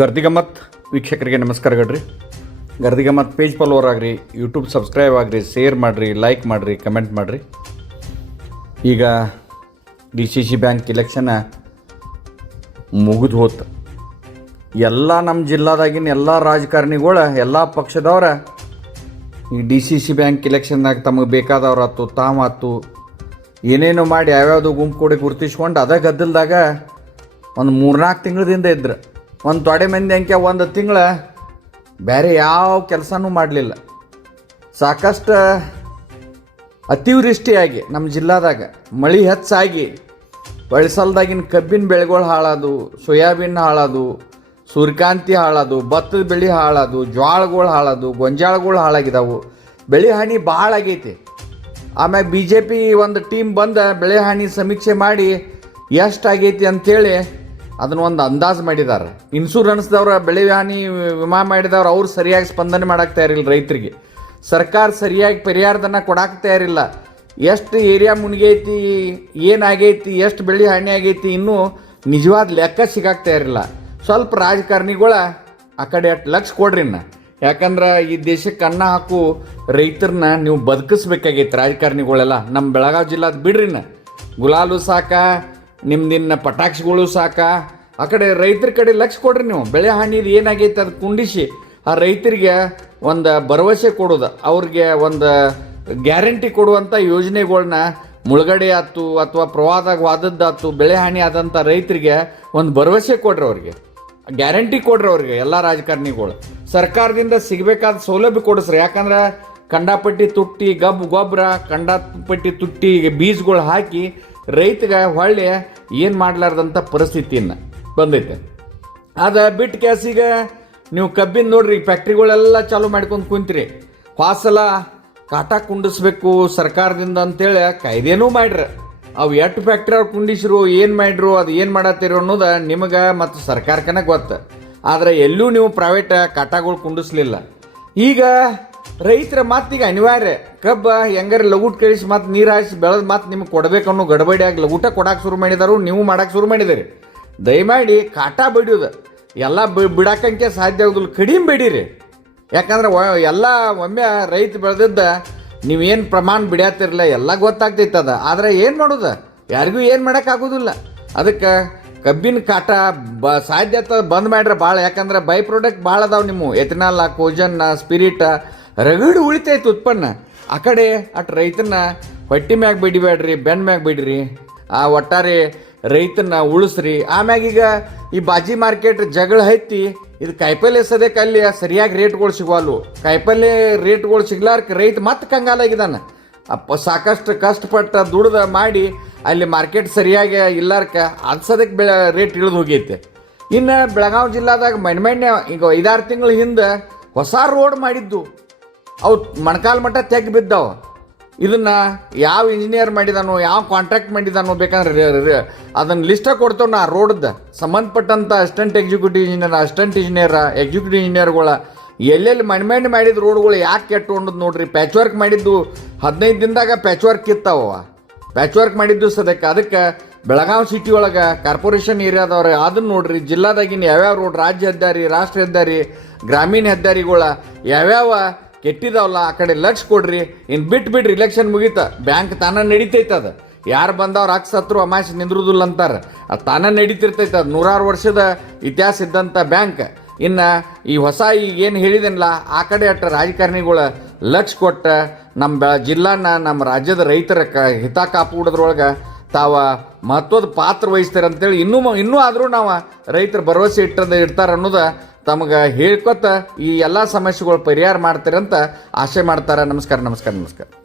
ಗರ್ದಿಗಮ್ಮತ್ ವೀಕ್ಷಕರಿಗೆ ನಮಸ್ಕಾರಗಳ್ರಿ Gardigammat page follower ಆಗ್ರಿ ಯೂಟ್ಯೂಬ್ ಸಬ್ಸ್ಕ್ರೈಬ್ ಆಗ್ರಿ ಶೇರ್ ಮಾಡಿರಿ ಲೈಕ್ ಮಾಡಿರಿ ಕಮೆಂಟ್ ಮಾಡಿರಿ. ಈಗ D C C bank election ಮುಗಿದು ಹೋತು. ಎಲ್ಲ ನಮ್ಮ ಜಿಲ್ಲಾದಾಗಿನ ಎಲ್ಲ ರಾಜಕಾರಣಿಗಳು, ಎಲ್ಲ ಪಕ್ಷದವರ ಈ ಡಿ ಸಿ ಸಿ ಬ್ಯಾಂಕ್ ಇಲೆಕ್ಷನ್ದಾಗ ತಮಗೆ ಬೇಕಾದವ್ರಾತು, ತಾವಾತು ಏನೇನೋ ಮಾಡಿ ಯಾವ್ಯಾವುದು ಗುಂಪು ಕೂಡಿ ಗುರ್ತಿಸ್ಕೊಂಡು ಅದ ಗದ್ದಲ್ದಾಗ ಒಂದು ಮೂರ್ನಾಲ್ಕು ತಿಂಗಳದಿಂದ ಇದ್ರು. ಒಂದು ತೊಡೆ ಮಂದಿ ಅಂಕೆ ಒಂದು ತಿಂಗಳ ಬೇರೆ ಯಾವ ಕೆಲಸನೂ ಮಾಡಲಿಲ್ಲ. ಸಾಕಷ್ಟು ಅತಿವೃಷ್ಟಿಯಾಗಿ ನಮ್ಮ ಜಿಲ್ಲಾದಾಗ, ಮಳೆ ಹೆಚ್ಚಾಗಿ ಹೊಳ್ಸಲ್ದಾಗಿನ ಕಬ್ಬಿನ ಬೆಳೆಗಳು ಹಾಳಾದು, ಸೋಯಾಬೀನ್ ಹಾಳಾದು, ಸೂರ್ಯಕಾಂತಿ ಹಾಳಾದು, ಭತ್ತದ ಬೆಳೆ ಹಾಳಾದು, ಜ್ವಾಳಗಳು ಹಾಳಾದು, ಗೊಂಜಾಳಗಳು ಹಾಳಾಗಿದಾವು. ಬೆಳೆ ಹಾನಿ ಭಾಳ ಆಗೈತಿ. ಆಮ್ಯಾಗ ಬಿ ಜೆ ಪಿ ಒಂದು ಟೀಮ್ ಬಂದ ಬೆಳೆ ಹಾನಿ ಸಮೀಕ್ಷೆ ಮಾಡಿ ಎಷ್ಟಾಗೈತಿ ಅಂಥೇಳಿ ಅದನ್ನ ಒಂದು ಅಂದಾಜು ಮಾಡಿದ್ದಾರೆ ಇನ್ಶೂರೆನ್ಸ್ದವ್ರ ಬೆಳೆ ಹಾನಿ, ವಿಮಾ ಮಾಡಿದವ್ರು ಅವ್ರು ಸರಿಯಾಗಿ ಸ್ಪಂದನೆ ಮಾಡಕ್ಕೆ ತಯಾರಿಲ್ಲ ರೈತರಿಗೆ. ಸರ್ಕಾರ ಸರಿಯಾಗಿ ಪರಿಹಾರದನ್ನ ಕೊಡಕ್ಕೆ ತಯಾರಿಲ್ಲ. ಎಷ್ಟು ಏರಿಯಾ ಮುನಿಗೈತಿ, ಏನಾಗೈತಿ, ಎಷ್ಟು ಬೆಳೆ ಹಾನಿ ಆಗೈತಿ ಇನ್ನೂ ನಿಜವಾದ ಲೆಕ್ಕ ಸಿಗಕ್ಕೆ ತಯಾರಿಲ್ಲ. ಸ್ವಲ್ಪ ರಾಜಕಾರಣಿಗಳ ಆ ಕಡೆ ಅಷ್ಟು ಲಕ್ಷ ಕೊಡ್ರಿ ಇನ್ನ. ಯಾಕಂದ್ರೆ ಈ ದೇಶಕ್ಕೆ ಅನ್ನ ಹಾಕು ರೈತರನ್ನ ನೀವು ಬದುಕಿಸ್ಬೇಕಾಗೈತೆ ರಾಜಕಾರಣಿಗಳೆಲ್ಲ. ನಮ್ಮ ಬೆಳಗಾವಿ ಜಿಲ್ಲಾದ ಬಿಡ್ರಿನ ಗುಲಾಲು ಸಾಕ ನಿಮ್ದಿನ್ನ ಪಟಾಕ್ಷಿಗಳು ಸಾಕ. ಆ ಕಡೆ ರೈತರ ಕಡೆ ಲಕ್ಷ ಕೊಡ್ರಿ ನೀವು. ಬೆಳೆ ಹಾನಿದು ಏನಾಗೈತೆ ಅದು ಕುಂಡಿಸಿ. ಆ ರೈತರಿಗೆ ಒಂದು ಭರವಸೆ ಕೊಡೋದು. ಅವ್ರಿಗೆ ಒಂದು ಗ್ಯಾರಂಟಿ ಕೊಡುವಂಥ ಯೋಜನೆಗಳನ್ನ ಮುಳುಗಡೆ ಆಯ್ತು ಅಥವಾ ಪ್ರವಾಹದಾಗ ವಾದದ್ದಾಯ್ತು ಬೆಳೆ ಹಾನಿ ಆದಂಥ ರೈತರಿಗೆ ಒಂದು ಭರವಸೆ ಕೊಡ್ರಿ ಅವ್ರಿಗೆ. ಗ್ಯಾರಂಟಿ ಕೊಡ್ರಿ ಅವ್ರಿಗೆ ಎಲ್ಲ ರಾಜಕಾರಣಿಗಳು. ಸರ್ಕಾರದಿಂದ ಸಿಗಬೇಕಾದ ಸೌಲಭ್ಯ ಕೊಡಿಸ್ರಿ. ಯಾಕಂದ್ರೆ ಕಂಡಾಪಟ್ಟಿ ತುಟ್ಟಿ, ಗಬ್ ಗೊಬ್ಬರ ಕಂಡಾಪಟ್ಟಿ ತುಟ್ಟಿ, ಬೀಜಗಳು ಹಾಕಿ ರೈತಗೆ ಹೊಳ್ಳಿ ಏನು ಮಾಡ್ಲಾರ್ದಂಥ ಪರಿಸ್ಥಿತಿಯನ್ನು ಬಂದೈತೆ. ಅದು ಬಿಟ್ಟು ಕ್ಯಾಸಿಗೆ ನೀವು ಕಬ್ಬಿನ ನೋಡ್ರಿ, ಫ್ಯಾಕ್ಟ್ರಿಗಳೆಲ್ಲ ಚಾಲೂ ಮಾಡ್ಕೊಂಡು ಕುಂತ್ರಿ. ಫಾಸಲ ಕಾಟ ಕುಂಡಿಸ್ಬೇಕು ಸರ್ಕಾರದಿಂದ ಅಂತೇಳಿ ಕಾಯ್ದೆನೂ ಮಾಡ್ರಿ. ಅವು ಎಷ್ಟು ಫ್ಯಾಕ್ಟ್ರಿ ಅವ್ರು ಕುಂಡಿಸ್ರು, ಏನು ಮಾಡ್ರು, ಅದು ಏನು ಮಾಡತ್ತೀರೋ ಅನ್ನೋದು ನಿಮಗೆ ಮತ್ತು ಸರ್ಕಾರಕ್ಕನ ಗೊತ್ತು. ಆದರೆ ಎಲ್ಲೂ ನೀವು ಪ್ರೈವೇಟ್ ಕಾಟಾಗಳು ಕುಂಡಿಸ್ಲಿಲ್ಲ. ಈಗ ರೈತರ ಮಾತಿಗೆ ಅನಿವಾರ್ಯ. ಕಬ್ಬ, ಹೆಂಗಾರ ಲಗೂಟ್ ಕಳಿಸಿ ಮತ್ತೆ ನೀರು ಹಾಯಿಸಿ ಬೆಳೆದು ಮತ್ತೆ ನಿಮ್ಗೆ ಕೊಡಬೇಕು ಅನ್ನೋ ಗಡಬಡಿ ಆಗಿ ಲಗೂಟ ಕೊಡಕ್ಕೆ ಶುರು ಮಾಡಿದಾರು, ನೀವು ಮಾಡಕ್ಕೆ ಶುರು ಮಾಡಿದಿರಿ. ದಯಮಾಡಿ ಕಾಟ ಬಡಿಯೋದು. ಎಲ್ಲ ಬಿಡಾಕಂಕೆ ಸಾಧ್ಯ ಆಗೋದಿಲ್ಲ. ಕಡಿಮೆ ಬಿಡಿರಿ. ಯಾಕಂದ್ರೆ ಎಲ್ಲ ಒಮ್ಮೆ ರೈತ ಬೆಳೆದಿದ್ದ ನೀವೇನು ಪ್ರಮಾಣ ಬಿಡ್ಯಾತಿರಲ್ಲ ಎಲ್ಲ ಗೊತ್ತಾಗ್ತೈತೆ ಅದ. ಆದರೆ ಏನು ಮಾಡೋದು? ಯಾರಿಗೂ ಏನು ಮಾಡೋಕ್ಕಾಗೋದಿಲ್ಲ ಅದಕ್ಕೆ ಕಬ್ಬಿನ ಕಾಟ ಬ ಸಾಧ್ಯತೆ ಬಂದ್ ಮಾಡ್ರೆ ಭಾಳ ಯಾಕಂದ್ರೆ ಬೈ ಪ್ರಾಡಕ್ಟ್ ಭಾಳ ಅದಾವೆ ನಿಮ್ಮ. ಎಥನಾಲ್ ಕೋಜನ್ನ ಸ್ಪಿರಿಟ್ ರಗಡು ಉಳಿತೈತೆ ಉತ್ಪನ್ನ. ಆ ಕಡೆ ಅಟ್ ರೈತನ ಹೊಟ್ಟಿ ಮ್ಯಾಗ ಬಿಡಿಬೇಡ್ರಿ, ಬೆನ್ ಮ್ಯಾಗ ಬಿಡ್ರಿ. ಆ ಒಟ್ಟಾರೆ ರೈತನ ಉಳಿಸ್ರಿ. ಆಮ್ಯಾಗ ಈಗ ಈ ಬಾಜಿ ಮಾರ್ಕೆಟ್ ಜಗಳ ಹತ್ತಿ ಇದು ಕಾಯಿಪಲ್ಲೆ ಸದ್ಯಕ್ಕೆ ಅಲ್ಲಿ ಸರಿಯಾಗಿ ರೇಟ್ಗಳು ಸಿಗವಲ್ವು ಕಾಯಿಪಲ್ಲೆ ರೇಟ್ಗಳು ಸಿಗ್ಲಾರ್ಕ ರೈತ ಮತ್ತೆ ಕಂಗಾಲಾಗಿದ್ದಾನೆ ಅಪ್ಪ, ಸಾಕಷ್ಟು ಕಷ್ಟಪಟ್ಟು ದುಡ್ದ ಮಾಡಿ ಅಲ್ಲಿ ಮಾರ್ಕೆಟ್ ಸರಿಯಾಗಿ ಇಲ್ಲಾರ್ಕ ಅದು ಸದ್ಯಕ್ಕೆ ಬೆಳೆ ರೇಟ್ ಇಳಿದು ಹೋಗೈತೆ. ಇನ್ನು ಬೆಳಗಾವಿ ಜಿಲ್ಲಾದಾಗ ಮಣ್ಮಣ್ಣೆ ಈಗ ಐದಾರು ತಿಂಗಳ ಹಿಂದೆ ಹೊಸ ರೋಡ್ ಮಾಡಿದ್ದು. ಅವು ಮೊಣಕಾಲು ಮಟ್ಟ ತೆಗ್ ಬಿದ್ದಾವೆ. ಇದನ್ನ ಯಾವ ಇಂಜಿನಿಯರ್ ಮಾಡಿದಾನೋ, ಯಾವ ಕಾಂಟ್ರಾಕ್ಟ್ ಮಾಡಿದಾನೋ ಬೇಕಂದ್ರೆ ಅದನ್ನ ಲಿಸ್ಟ ಕೊಡ್ತೇವೆ ನಾ ರೋಡ್ದ ಸಂಬಂಧಪಟ್ಟಂಥ assistant executive engineer assistant engineer executive ಇಂಜಿನಿಯರ್ಗಳ ಎಲ್ಲೆಲ್ಲಿ ಮಣ್ಮಣ್ಣೆ ಮಾಡಿದ ರೋಡ್ಗಳು ಯಾಕೆ ಕೆಟ್ಟು ಹೊಂಡದ್ ನೋಡ್ರಿ. ಪ್ಯಾಚ್ ವರ್ಕ್ ಮಾಡಿದ್ದು ಹದಿನೈದು ದಿನದಾಗ ಪ್ಯಾಚ್ ವರ್ಕ್ ಇತ್ತಾವ. ಪ್ಯಾಚ್ ವರ್ಕ್ ಮಾಡಿದ್ದು ಸದ್ಯಕ್ಕೆ ಅದಕ್ಕೆ ಬೆಳಗಾವಿ ಸಿಟಿ ಒಳಗೆ ಕಾರ್ಪೊರೇಷನ್ ಏರಿಯಾದವ್ರೆ ಅದನ್ನ ನೋಡ್ರಿ. ಜಿಲ್ಲಾದಾಗಿನ ಯಾವ್ಯಾವ ರೋಡ್ ರಾಜ್ಯ ಹೆದ್ದಾರಿ, ರಾಷ್ಟ್ರ ಹೆದ್ದಾರಿ, ಗ್ರಾಮೀಣ ಹೆದ್ದಾರಿಗಳ ಯಾವ್ಯಾವ ಕೆಟ್ಟಿದಾವಲ್ಲ, ಆ ಕಡೆ ಲಕ್ಷ ಕೊಡ್ರಿ. ಇನ್ನು ಬಿಟ್ಟು ಬಿಡ್ರಿ ಇಲೆಕ್ಷನ್ ಮುಗೀತ. ಬ್ಯಾಂಕ್ ತಾನ ನಡೀತೈತೆ ಅದು. ಯಾರು ಬಂದವ್ರು ಹತ್ತು ಸತ್ರು ಅಮಾಶೆ ನಿಂದ್ರುದಿಲ್ಲ ಅಂತಾರೆ. ಅದು ತಾನ ನಡೀತಿರ್ತೈತೆ ಅದು. ನೂರಾರು ವರ್ಷದ ಇತಿಹಾಸ ಇದ್ದಂಥ ಬ್ಯಾಂಕ್ ಇನ್ನು ಈ ಹೊಸ ಈಗ ಏನು ಹೇಳಿದೆನಲ್ಲ, ಆ ಕಡೆ ಅಟ್ಟ ರಾಜಕಾರಣಿಗಳು ಲಕ್ಷ ಕೊಟ್ಟ ನಮ್ಮ ಜಿಲ್ಲಾನ ನಮ್ಮ ರಾಜ್ಯದ ರೈತರ ಹಿತ ಕಾಪಾಡೋದ್ರೊಳಗೆ ತಾವ ಮಹತ್ವದ ಪಾತ್ರ ವಹಿಸ್ತಾರೆ ಅಂತೇಳಿ ಇನ್ನೂ ಇನ್ನೂ ಆದರೂ ನಾವು ರೈತರ ಭರವಸೆ ಇಟ್ಟದ ಇಡ್ತಾರೆ ಅನ್ನೋದು ತಮಗೆ ಹೇಳ್ಕೊತ ಈ ಎಲ್ಲ ಸಮಸ್ಯೆಗಳು ಪರಿಹಾರ ಮಾಡ್ತೀರಂತ ಆಶೆ ಮಾಡ್ತಾರೆ. ನಮಸ್ಕಾರ ನಮಸ್ಕಾರ ನಮಸ್ಕಾರ.